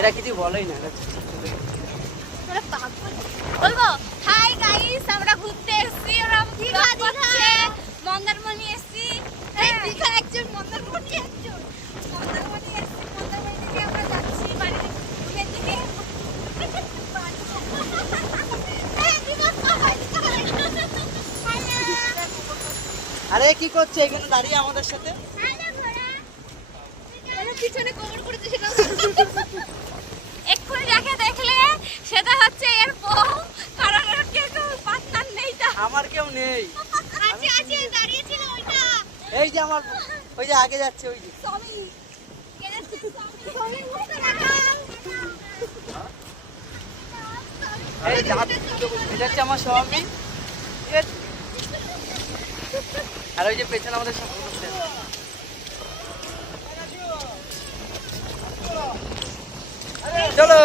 এরা কিছু বলেই না। বলবো হাই গাইস, আমরা ঘুরতে এসেছি, ওরা দীঘা করছে, মন্দারমণি এসেছি। এই দীঘা একজন, মন্দারমণি একজন, মন্দারমণি এসেছি, মন্দারমণি থেকে আমরা যাচ্ছি বাড়িতে ঘুরে দিকে। আরে কি করছে এখানে দাঁড়িয়ে আমাদের সাথে? পিছনে কভার করেছে সেটা। এক্ষুনি যাকে দেখলে সেটা হচ্ছে এর বউ, কারণ এর কেউ পার্টনার নেই। আমার কেউ নেই। আছে আছে, দাঁড়িয়ে ছিল ওইটা। এই যে আমার ওই যে আগে যাচ্ছে ওই যে। সমি কে যাচ্ছে? সমি মুখে রাখাও। এই এটা হচ্ছে আমার স্বামী, ঠিক আছে? আর ওই যে পেছনে আমাদের সব বসে আছে। চলো।